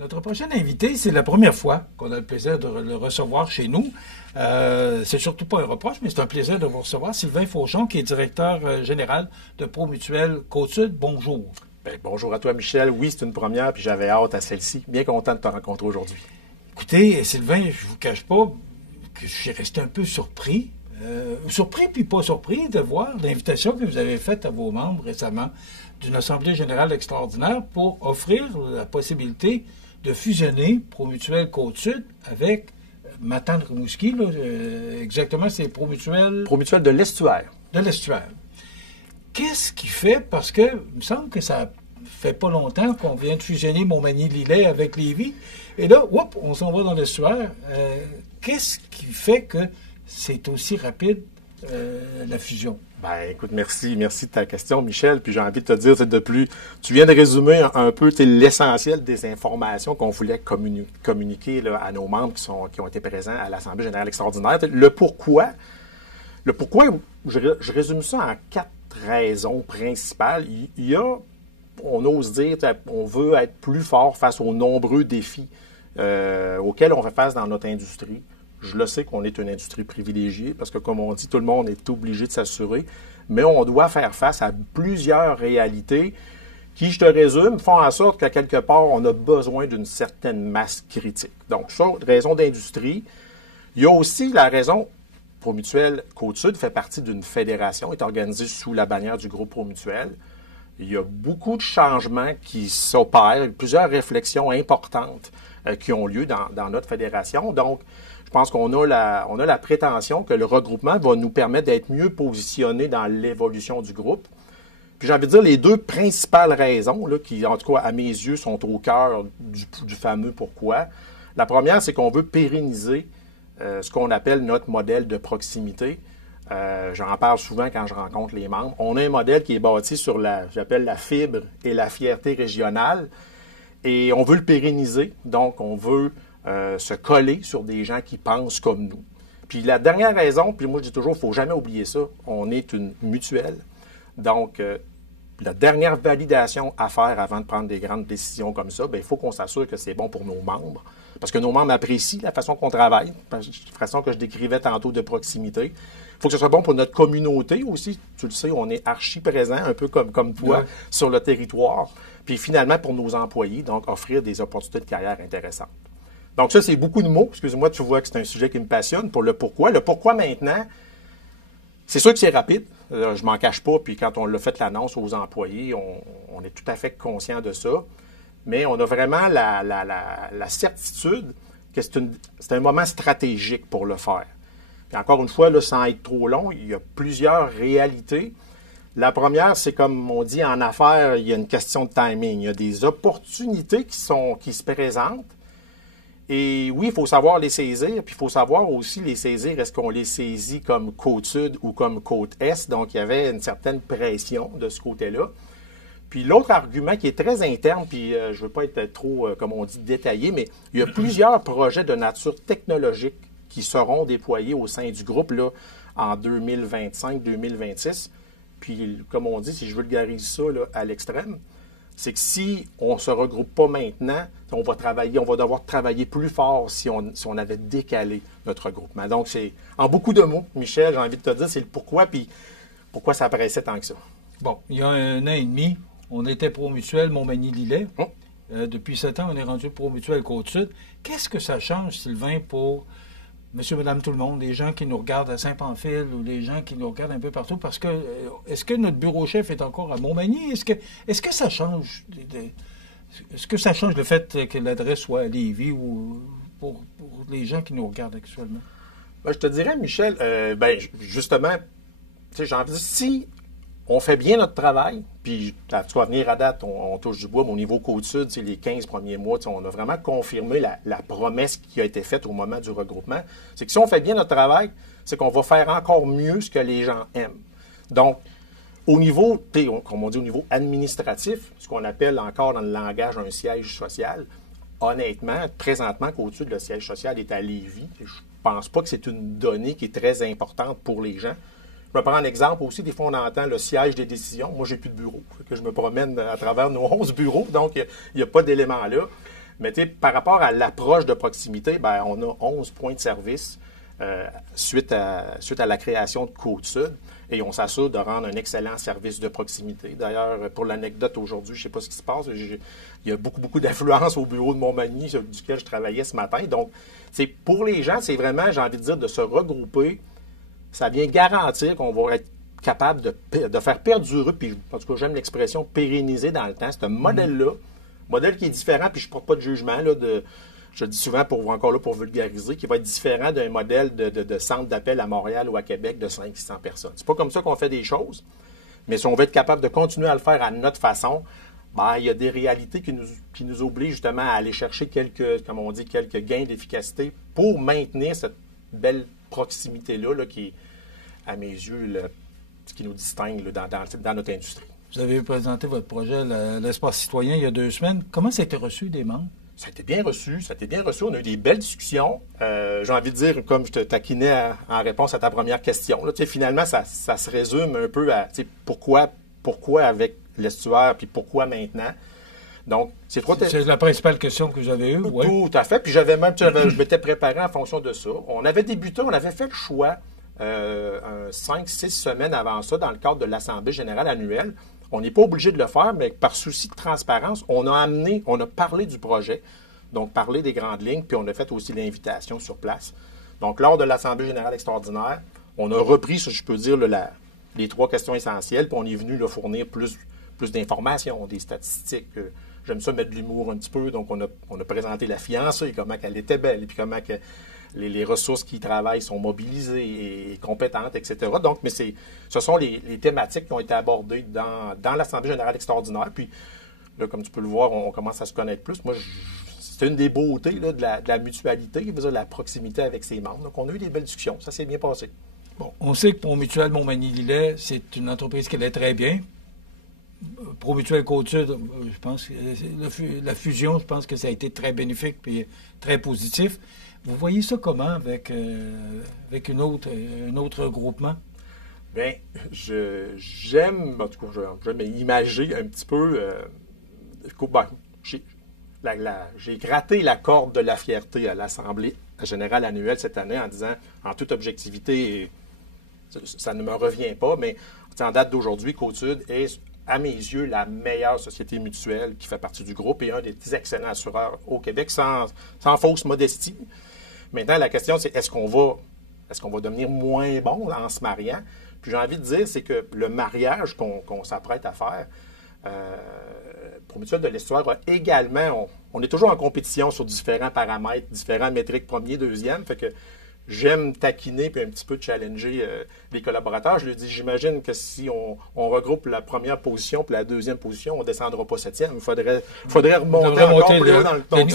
Notre prochain invité, c'est la première fois qu'on a le plaisir de le recevoir chez nous. C'est surtout pas un reproche, mais c'est un plaisir de vous recevoir. Sylvain Fauchon, qui est directeur général de Promutuelle Côte-Sud. Bonjour. Bien, bonjour à toi, Michel. Oui, c'est une première, puis j'avais hâte à celle-ci. Bien content de te rencontrer aujourd'hui. Écoutez, Sylvain, je vous cache pas que je suis resté un peu surpris. Surpris puis pas surpris de voir l'invitation que vous avez faite à vos membres récemment d'une Assemblée générale extraordinaire pour offrir la possibilité de fusionner Promutuelle Côte-Sud avec Matane-Rimouski. Exactement, c'est Promutuelle... Promutuelle de l'Estuaire. De l'Estuaire. Qu'est-ce qui fait, parce que il me semble que ça fait pas longtemps qu'on vient de fusionner Montmagny-Lillet avec Lévis, et là, hop, on s'en va dans l'Estuaire. Qu'est-ce qui fait que c'est aussi rapide, la fusion? Ben, écoute, merci de ta question, Michel. Puis j'ai envie de te dire, tu viens de résumer un peu l'essentiel des informations qu'on voulait communiquer là, à nos membres qui ont été présents à l'Assemblée générale extraordinaire. Le pourquoi, je résume ça en 4 raisons principales. On ose dire, on veut être plus fort face aux nombreux défis auxquels on fait face dans notre industrie. Je le sais qu'on est une industrie privilégiée parce que, comme on dit, tout le monde est obligé de s'assurer, mais on doit faire face à plusieurs réalités qui, je te résume, font en sorte qu'à quelque part, on a besoin d'une certaine masse critique. Donc, ça, raison d'industrie. Il y a aussi la raison, Promutuelle Côte-Sud fait partie d'une fédération, est organisée sous la bannière du groupe Promutuelle. Il y a beaucoup de changements qui s'opèrent, plusieurs réflexions importantes qui ont lieu dans notre fédération. Donc, je pense qu'on a la prétention que le regroupement va nous permettre d'être mieux positionnés dans l'évolution du groupe. Puis j'ai envie de dire les 2 principales raisons, là, qui, en tout cas, à mes yeux, sont au cœur du fameux pourquoi. La première, c'est qu'on veut pérenniser ce qu'on appelle notre modèle de proximité. J'en parle souvent quand je rencontre les membres. On a un modèle qui est bâti sur j'appelle la fibre et la fierté régionale. Et on veut le pérenniser. Donc, on veut se coller sur des gens qui pensent comme nous. Puis la dernière raison, puis moi je dis toujours, il ne faut jamais oublier ça, on est une mutuelle. Donc, la dernière validation à faire avant de prendre des grandes décisions comme ça, il faut qu'on s'assure que c'est bon pour nos membres. Parce que nos membres apprécient la façon qu'on travaille, la façon que je décrivais tantôt de proximité. Il faut que ce soit bon pour notre communauté aussi. Tu le sais, on est archi présent, un peu comme toi, sur le territoire. Puis finalement, pour nos employés, donc offrir des opportunités de carrière intéressantes. Donc ça, c'est beaucoup de mots. Excuse-moi, tu vois que c'est un sujet qui me passionne pour le pourquoi. Le pourquoi maintenant, c'est sûr que c'est rapide. Je m'en cache pas. Puis quand on l'a fait l'annonce aux employés, on est tout à fait conscient de ça. Mais on a vraiment la certitude que c'est un moment stratégique pour le faire. Puis encore une fois, là, sans être trop long, il y a plusieurs réalités. La première, c'est comme on dit en affaires, il y a une question de timing. Il y a des opportunités qui se présentent. Et oui, il faut savoir les saisir, puis il faut savoir aussi les saisir. Est-ce qu'on les saisit comme Côte-Sud ou comme Côte-Est? Donc, il y avait une certaine pression de ce côté-là. Puis l'autre argument qui est très interne, puis je ne veux pas être trop, comme on dit, détaillé, mais il y a plusieurs projets de nature technologique qui seront déployés au sein du groupe là, en 2025-2026. Puis, comme on dit, si je vulgarise ça là, à l'extrême, c'est que si on ne se regroupe pas maintenant, on va devoir travailler plus fort si on avait décalé notre regroupement. Donc, c'est en beaucoup de mots, Michel, j'ai envie de te dire, c'est le pourquoi, puis pourquoi ça pressait tant que ça. Bon, il y a 1 an et demi, on était Promutuelle Montmagny-Lillet. Depuis 7 ans, on est rendu Promutuelle Côte-Sud. Qu'est-ce que ça change, Sylvain, pour monsieur, madame, tout le monde, les gens qui nous regardent à Saint-Pamphile ou les gens qui nous regardent un peu partout, parce que est-ce que notre bureau-chef est encore à Montmagny? Est-ce que ça change? Est-ce que ça change le fait que l'adresse soit à Lévis ou pour les gens qui nous regardent actuellement? Ben, je te dirais, Michel, justement, j'ai envie de dire, si on fait bien notre travail, puis tu vas venir à date, on touche du bois, mais au niveau Côte-Sud, les 15 premiers mois, on a vraiment confirmé la promesse qui a été faite au moment du regroupement. C'est que si on fait bien notre travail, c'est qu'on va faire encore mieux ce que les gens aiment. Donc, au niveau, comme on dit, au niveau administratif, ce qu'on appelle encore dans le langage un siège social, honnêtement, présentement, Côte-Sud, le siège social est à Lévis. Je ne pense pas que c'est une donnée qui est très importante pour les gens. Je me prends un exemple aussi, des fois on entend le siège des décisions. Moi, j'ai plus de bureau, que je me promène à travers nos 11 bureaux, donc il n'y a pas d'élément là. Mais par rapport à l'approche de proximité, ben, on a 11 points de service suite à la création de Côte-Sud. Et on s'assure de rendre un excellent service de proximité. D'ailleurs, pour l'anecdote aujourd'hui, je ne sais pas ce qui se passe. Il y a beaucoup d'affluence au bureau de Montmagny, duquel je travaillais ce matin. Donc, pour les gens, c'est vraiment, j'ai envie de dire, de se regrouper. Ça vient garantir qu'on va être capable de faire perdurer, puis en tout cas, j'aime l'expression pérenniser dans le temps. C'est un modèle-là, modèle qui est différent, puis je ne porte pas de jugement, là, je le dis souvent encore là pour vulgariser, qui va être différent d'un modèle de centre d'appel à Montréal ou à Québec de 500-600 personnes. C'est pas comme ça qu'on fait des choses, mais si on veut être capable de continuer à le faire à notre façon, ben, il y a des réalités qui nous obligent justement à aller chercher quelques gains d'efficacité pour maintenir cette belle proximité-là là, qui est, à mes yeux, ce qui nous distingue là, dans notre industrie. Vous avez présenté votre projet, l'Espace citoyen, il y a 2 semaines. Comment ça a été reçu des membres? Ça a été bien reçu. On a eu des belles discussions. J'ai envie de dire, comme je te taquinais en réponse à ta première question, là, finalement, ça se résume un peu à pourquoi avec l'estuaire, puis pourquoi maintenant. Donc, c'est la principale question que j'avais eue. Ouais. Tout à fait. Puis je m'étais préparé en fonction de ça. On avait fait le choix 5-6 semaines avant ça, dans le cadre de l'Assemblée générale annuelle. On n'est pas obligé de le faire, mais par souci de transparence, on a parlé du projet, donc parlé des grandes lignes, puis on a fait aussi l'invitation sur place. Donc, lors de l'Assemblée générale extraordinaire, on a repris, si je peux dire, les 3 questions essentielles, puis on est venu fournir plus d'informations, des statistiques. J'aime ça mettre de l'humour un petit peu, donc on a présenté la fiancée, comment elle était belle, et puis comment les ressources qui y travaillent sont mobilisées et compétentes, etc. Donc, mais ce sont les thématiques qui ont été abordées dans l'Assemblée générale extraordinaire. Puis, là, comme tu peux le voir, on commence à se connaître plus. Moi, c'est une des beautés là, de la mutualité, de la proximité avec ses membres. Donc, on a eu des belles discussions. Ça s'est bien passé. Bon, on sait que Promutuelle Montmagny-Lillet, c'est une entreprise qui allait très bien. Promutuelle Côte-Sud, je pense que la fusion, je pense que ça a été très bénéfique et très positif. Vous voyez ça comment avec un autre regroupement? Bien, j'aime imager un petit peu. J'ai gratté la corde de la fierté à l'Assemblée générale annuelle cette année en disant, en toute objectivité, ça ne me revient pas, mais en date d'aujourd'hui, Côte-Sud est, à mes yeux, la meilleure société mutuelle qui fait partie du groupe et un des excellents assureurs au Québec, sans fausse modestie. Maintenant, la question, c'est est-ce qu'on va devenir moins bon en se mariant? Puis j'ai envie de dire, c'est que le mariage qu'on s'apprête à faire, Promutuelle de l'Estuaire a également, on est toujours en compétition sur différents paramètres, différents métriques premier, deuxième, fait que j'aime taquiner puis un petit peu challenger les collaborateurs. Je lui dis, j'imagine que si on regroupe la première position puis la deuxième position, on ne descendra pas 7e. Il faudrait remonter encore plus haut dans le ton.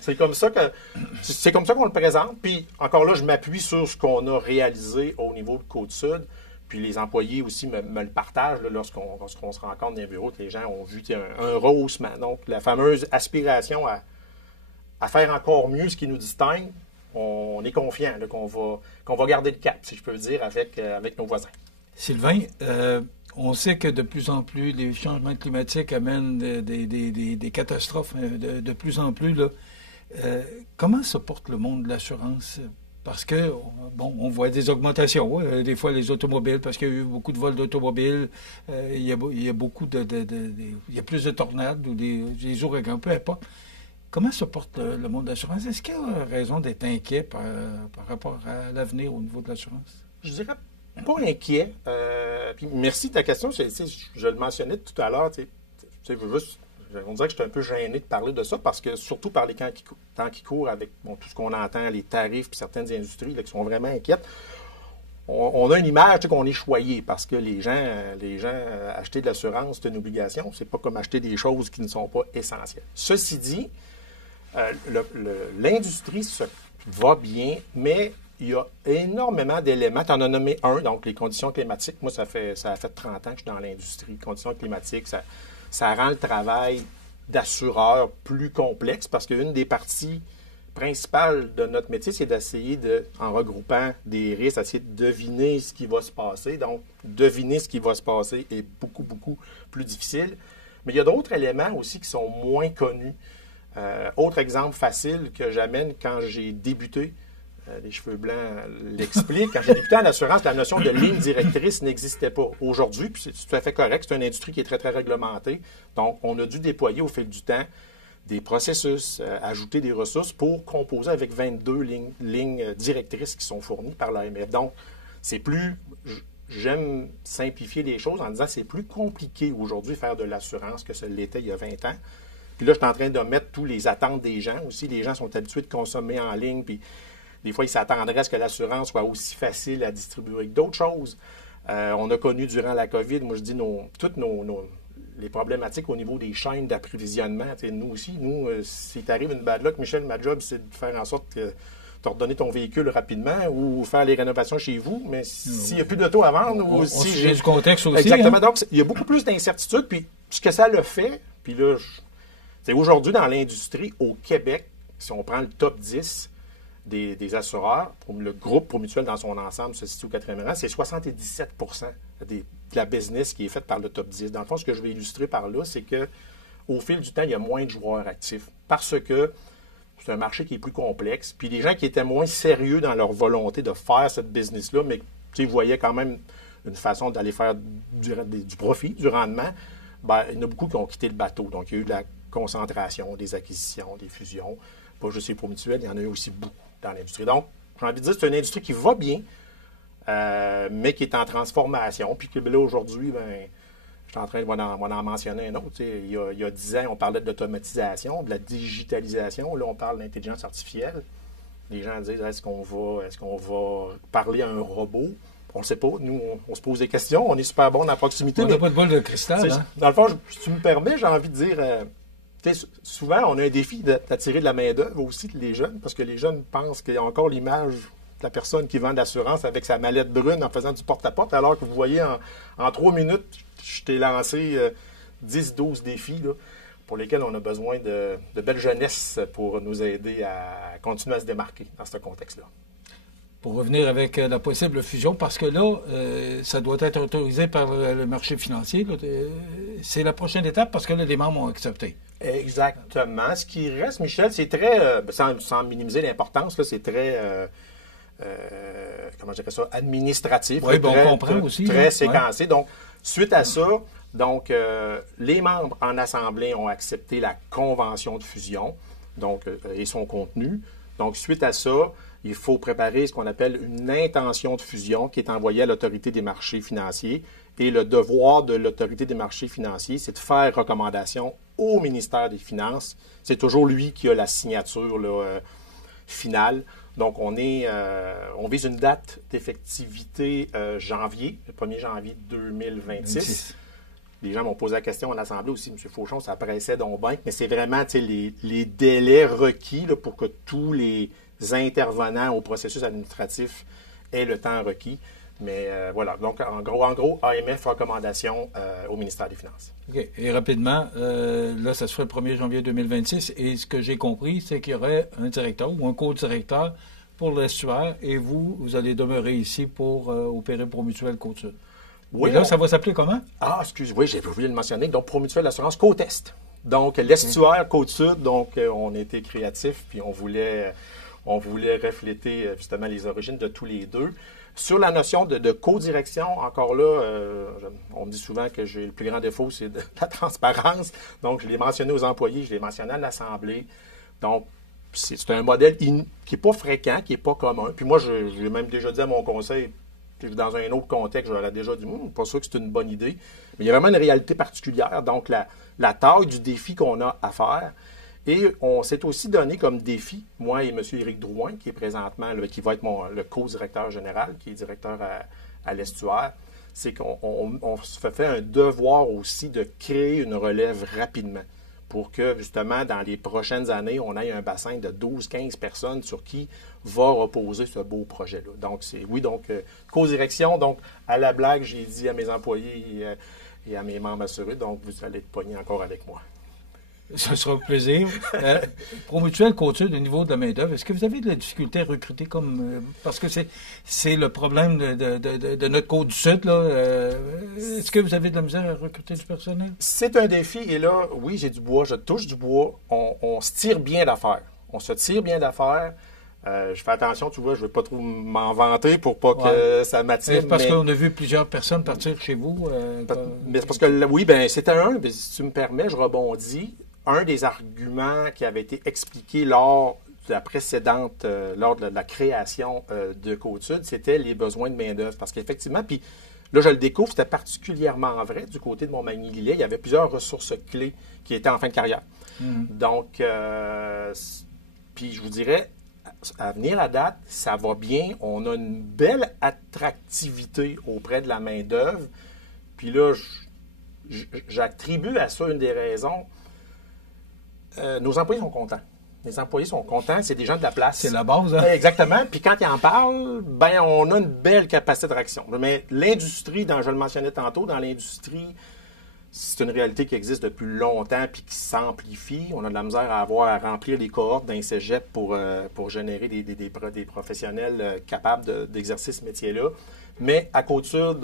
C'est comme ça qu'on le présente. Puis encore là, je m'appuie sur ce qu'on a réalisé au niveau de Côte-Sud. Puis les employés aussi me le partagent là, lorsqu'on se rencontre dans les bureaux, que les gens ont vu un rehaussement. Donc, la fameuse aspiration à faire encore mieux ce qui nous distingue. On est confiant qu'on va garder le cap, si je peux dire, avec nos voisins. Sylvain, on sait que de plus en plus, les changements climatiques amènent des catastrophes de plus en plus. Là. Comment se porte le monde de l'assurance? Parce que, on voit des augmentations. Des fois, les automobiles, parce qu'il y a eu beaucoup de vols d'automobiles, il y a beaucoup il y a plus de tornades ou des ouragans, peu importe. Comment se porte le monde de l'assurance? Est-ce qu'il y a raison d'être inquiet par rapport à l'avenir au niveau de l'assurance? Je dirais pas inquiet. Puis merci de ta question. Je le mentionnais tout à l'heure. On dirait que je suis un peu gêné de parler de ça parce que, surtout par les temps qui courent avec tout ce qu'on entend, les tarifs puis certaines industries là, qui sont vraiment inquiètes, on a une image qu'on est choyé parce que les gens acheter de l'assurance, c'est une obligation. C'est pas comme acheter des choses qui ne sont pas essentielles. Ceci dit, l'industrie va bien, mais il y a énormément d'éléments. Tu en as nommé un, donc les conditions climatiques. Moi, ça a fait 30 ans que je suis dans l'industrie. Les conditions climatiques, ça rend le travail d'assureur plus complexe parce qu'une des parties principales de notre métier, c'est d'essayer en regroupant des risques, essayer de deviner ce qui va se passer. Donc, deviner ce qui va se passer est beaucoup, beaucoup plus difficile. Mais il y a d'autres éléments aussi qui sont moins connus. Autre exemple facile que j'amène quand j'ai débuté, les cheveux blancs l'expliquent, quand j'ai débuté en assurance, la notion de ligne directrice n'existait pas. Aujourd'hui, puis c'est tout à fait correct, c'est une industrie qui est très, très réglementée. Donc, on a dû déployer au fil du temps des processus, ajouter des ressources pour composer avec 22 lignes directrices qui sont fournies par l'AMF. Donc, c'est plus... J'aime simplifier les choses en disant que c'est plus compliqué aujourd'hui faire de l'assurance que ce l'était il y a 20 ans. Puis là, je suis en train de mettre tous les attentes des gens aussi. Les gens sont habitués de consommer en ligne, puis des fois, ils s'attendraient à ce que l'assurance soit aussi facile à distribuer que d'autres choses. On a connu durant la COVID, moi je dis, toutes les problématiques au niveau des chaînes d'approvisionnement. Nous aussi, si t'arrive une bad luck, Michel, ma job, c'est de faire en sorte que te redonner ton véhicule rapidement ou faire les rénovations chez vous, mais s'il n'y a plus d'auto à vendre ou si j'ai du contexte aussi. Exactement. Hein? Donc, il y a beaucoup plus d'incertitudes. Puis, ce que ça le fait, puis là, c'est aujourd'hui dans l'industrie, au Québec, si on prend le top 10 des assureurs, le groupe Promutuel dans son ensemble se situe au 4e rang, c'est 77 de la business qui est faite par le top 10. Dans le fond, ce que je vais illustrer par là, c'est qu'au fil du temps, il y a moins de joueurs actifs parce que c'est un marché qui est plus complexe. Puis les gens qui étaient moins sérieux dans leur volonté de faire cette business-là, mais qui voyaient quand même une façon d'aller faire du profit, du rendement, bien, il y en a beaucoup qui ont quitté le bateau. Donc, il y a eu de la concentration, des acquisitions, des fusions. Pas juste les promutuels, il y en a eu aussi beaucoup dans l'industrie. Donc, j'ai envie de dire que c'est une industrie qui va bien, mais qui est en transformation. Puis que là, aujourd'hui, ben, je suis en train de en mentionner un autre. Il y a 10 ans, on parlait de l'automatisation, de la digitalisation. Là, on parle d'intelligence artificielle. Les gens disent, est-ce qu'on va parler à un robot? On ne sait pas. Nous, on se pose des questions. On est super bon dans la proximité. On n'a pas de boule de cristal. Hein? Dans le fond, si tu me permets, j'ai envie de dire... souvent, on a un défi d'attirer de la main-d'œuvre aussi, les jeunes, parce que les jeunes pensent qu'il y a encore l'image de la personne qui vend de l'assurance avec sa mallette brune en faisant du porte-à-porte, alors que vous voyez, en 3 minutes, je t'ai lancé 10-12 défis là, pour lesquels on a besoin de belle jeunesse pour nous aider à continuer à se démarquer dans ce contexte-là. Pour revenir avec la possible fusion, parce que là, ça doit être autorisé par le marché financier. C'est la prochaine étape parce que là, les membres ont accepté. Exactement. Ce qui reste, Michel, c'est très, sans minimiser l'importance, là, c'est très, comment je dirais ça, administratif. Oui, bon, on comprend aussi. Très séquencé. Ouais. Donc, suite à ça, les membres en assemblée ont accepté la convention de fusion et son contenu. Donc, suite à ça, il faut préparer ce qu'on appelle une intention de fusion qui est envoyée à l'autorité des marchés financiers. Et le devoir de l'autorité des marchés financiers, c'est de faire recommandation au ministère des Finances. C'est toujours lui qui a la signature là, finale. Donc, on vise une date d'effectivité janvier, le 1er janvier 2026. Les gens m'ont posé la question en assemblée aussi, M. Fauchon, ça pressait donc bien, mais c'est vraiment les délais requis là, pour que tous les intervenants au processus administratif aient le temps requis. Mais voilà, donc en gros, AMF, recommandation au ministère des Finances. OK. Et rapidement, là, ça se ferait le 1er janvier 2026. Et ce que j'ai compris, c'est qu'il y aurait un directeur ou un co-directeur pour l'estuaire et vous allez demeurer ici pour opérer Promutuel Côte-Sud. Oui, et là, ça va s'appeler comment? Ah, excusez-moi, j'ai oublié de le mentionner. Donc, Promutuel Assurance Côte-Est. Donc, l'estuaire Côte-Sud. Donc, on était créatifs puis on voulait refléter justement les origines de tous les deux. Sur la notion de co-direction, encore là, on me dit souvent que j'ai le plus grand défaut, c'est de la transparence. Donc, je l'ai mentionné aux employés, je l'ai mentionné à l'Assemblée. Donc, c'est un modèle qui n'est pas fréquent, qui n'est pas commun. Puis moi, j'ai même déjà dit à mon conseil, dans un autre contexte, j'aurais déjà dit, pas sûr que c'est une bonne idée. Mais il y a vraiment une réalité particulière. Donc, la taille du défi qu'on a à faire. Et on s'est aussi donné comme défi, moi et M. Éric Drouin, qui est présentement, qui va être le co-directeur général, qui est directeur à l'estuaire, c'est qu'on se fait un devoir aussi de créer une relève rapidement pour que, justement, dans les prochaines années, on ait un bassin de 12-15 personnes sur qui va reposer ce beau projet-là. Donc, co-direction. Donc, à la blague, j'ai dit à mes employés et à mes membres assurés, donc, vous allez être pognés encore avec moi. Ce sera un plaisir. Promutuel Côte-Sud, au niveau de la main-d'œuvre, est-ce que vous avez de la difficulté à recruter comme. Parce que c'est le problème de notre Côte-du-Sud, là. Est-ce que vous avez de la misère à recruter du personnel? C'est un défi, et là, oui, j'ai du bois, je touche du bois. On se tire bien d'affaires. On se tire bien d'affaires. Je fais attention, tu vois, je ne veux pas trop m'en vanter pour pas que ça m'attire. Parce qu'on a vu plusieurs personnes partir chez vous. Mais c'est parce que, oui, ben c'était si tu me permets, je rebondis. Un des arguments qui avait été expliqué lors de la précédente, lors de la création de Côte-Sud, c'était les besoins de main-d'œuvre. Parce qu'effectivement, puis là, je le découvre, c'était particulièrement vrai du côté de Montmagny-Lillet. Il y avait plusieurs ressources clés qui étaient en fin de carrière. Donc, puis je vous dirais, à venir à date, ça va bien. On a une belle attractivité auprès de la main-d'œuvre. Puis là, j'attribue à ça une des raisons. Nos employés sont contents. Les employés sont contents, c'est des gens de la place. C'est la base, hein? Exactement. Puis quand ils en parlent, ben on a une belle capacité de réaction. Mais l'industrie, je le mentionnais tantôt, dans l'industrie, c'est une réalité qui existe depuis longtemps puis qui s'amplifie. On a de la misère à remplir les cohortes d'un cégep pour générer des professionnels capables d'exercer ce métier-là. Mais à Côte-Sud,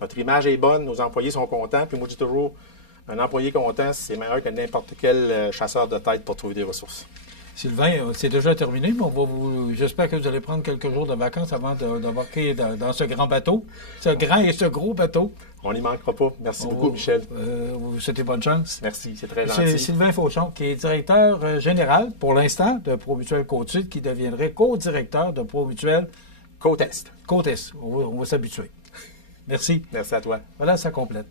notre image est bonne, nos employés sont contents. Puis moi, je dis toujours, un employé content, c'est meilleur que n'importe quel chasseur de tête pour trouver des ressources. Sylvain, c'est déjà terminé, mais j'espère que vous allez prendre quelques jours de vacances avant d'embarquer dans ce grand bateau, ce grand et ce gros bateau. On n'y manquera pas. Merci beaucoup, Michel. Vous souhaitez bonne chance. Merci, c'est très gentil. C'est Sylvain Fauchon, qui est directeur général, pour l'instant, de Promutuel Côte-Sud, qui deviendrait co-directeur de Promutuel Côte-Est. Côte-Est. On va s'habituer. Merci. Merci à toi. Voilà, ça complète.